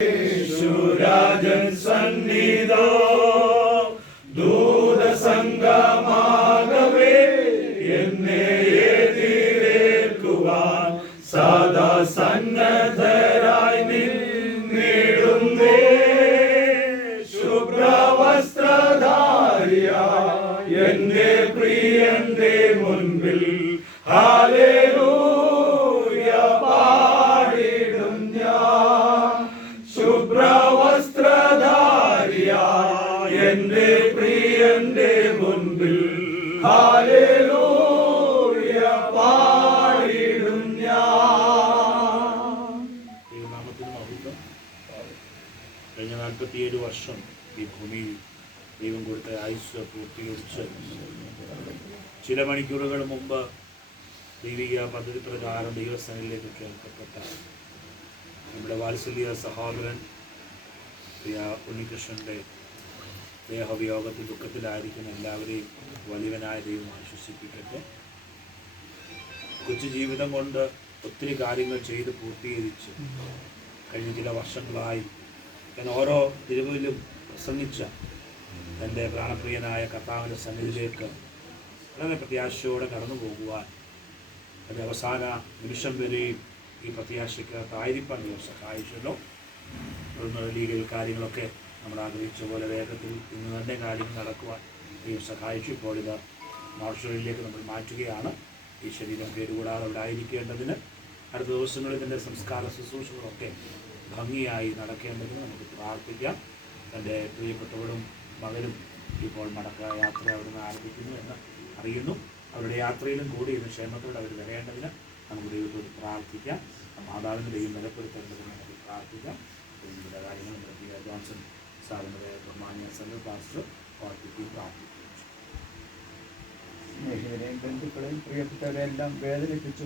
യേശുരാജൻ സന്നിധോ. ദൂതസംഗമാകവേ എന്നെ എതിരേൽക്കുവാൻ സദാ സന്നദ്ധരായി നിന്നിടുന്നേ. ശുഭ്രവസ്ത്രധാരിയ എന്റെ പ്രിയന്റെ മുൻപിൽ. ഹാലേലൂയ എന്റെ പ്രിയന്റെ മുൻപിൽ. ഹാലേലൂയ പാടിടും ഞാൻ. ദൈവനാമത്തിന് കഴിഞ്ഞ നാൽപ്പത്തിയേഴ് വർഷം ഈ ഭൂമിയിൽ ദൈവം കൊടുത്ത ആയുസ് പൂർത്തീകരിച്ച് ചില മണിക്കൂറുകൾ മുമ്പ് ദൈവിക പദ്ധതി പ്രകാരം ദൈവസ്ഥാനിലേക്ക് കേൾക്കപ്പെട്ട നമ്മുടെ വാത്സല്യ സഹോദരൻ ഉണ്ണികൃഷ്ണന്റെ ദേഹവിയോഗത്തിൽ ദുഃഖത്തിലായിരിക്കുന്ന എല്ലാവരെയും വലിയവനായ ദൈവം ആശ്വസിപ്പിക്കട്ടെ. കൊച്ചു ജീവിതം കൊണ്ട് ഒത്തിരി കാര്യങ്ങൾ ചെയ്ത് പൂർത്തീകരിച്ച് കഴിഞ്ഞ ചില വർഷങ്ങളായി ഞാൻ ഓരോ തിരുവിലും പ്രസംഗിച്ച എന്റെ പ്രാണപ്രിയനായ കർത്താവിന്റെ സന്നിധിയിലേക്ക് വളരെ പ്രത്യാശയോടെ കടന്നു പോകുവാൻ എന്റെ അവസാന നിമിഷം വരെയും ഈ പ്രത്യാശയ്ക്കകത്തായിരിക്കാൻ ദൈവം സഹായിച്ചല്ലോ. ലീഗൽ കാര്യങ്ങളൊക്കെ നമ്മൾ ആഗ്രഹിച്ച പോലെ വേഗത്തിൽ ഇന്ന് തന്നെ കാര്യങ്ങൾ നടക്കുവാൻ ദൈവം സഹായിച്ചു. ഇപ്പോൾ ഇത് മോർച്ചറിയിലേക്ക് നമ്മൾ മാറ്റുകയാണ്. ഈ ശരീരം കേടുകൂടാതെ അവിടെ ആയിരിക്കേണ്ടതിന് അടുത്ത ദിവസങ്ങളിൽ തന്നെ സംസ്കാര ശുശ്രൂഷകളൊക്കെ ഭംഗിയായി നടക്കേണ്ടതിന് നമുക്ക് പ്രാർത്ഥിക്കാം. തന്റെ പ്രിയപ്പെട്ടവരും മകനും ഇപ്പോൾ മടക്ക യാത്ര അവിടുന്ന് ആരംഭിക്കുന്നു എന്ന് അറിയുന്നു. അവരുടെ യാത്രയിലും കൂടി ഇന്ന് ക്ഷേമത്തോടെ അവർ വരേണ്ടതിന് നമുക്ക് ദൈവത്തോട് പ്രാർത്ഥിക്കാം. മാതാവിന്റെ ദൈവം നിലപ്പെടുത്തേണ്ടതിന് നമുക്ക് പ്രാർത്ഥിക്കാം. കാര്യങ്ങൾ നമ്മുടെ ജോൺസൺ സാറിന്റെ ബഹുമാനിയ സെൻട്രൽ പാസ്റ്റർ ഓർപ്പിക്കുകയും പ്രാർത്ഥിക്കും സ്നേഹിതരെയും ബന്ധുക്കളെയും പ്രിയപ്പെട്ടവരെല്ലാം വേദനിപ്പിച്ചു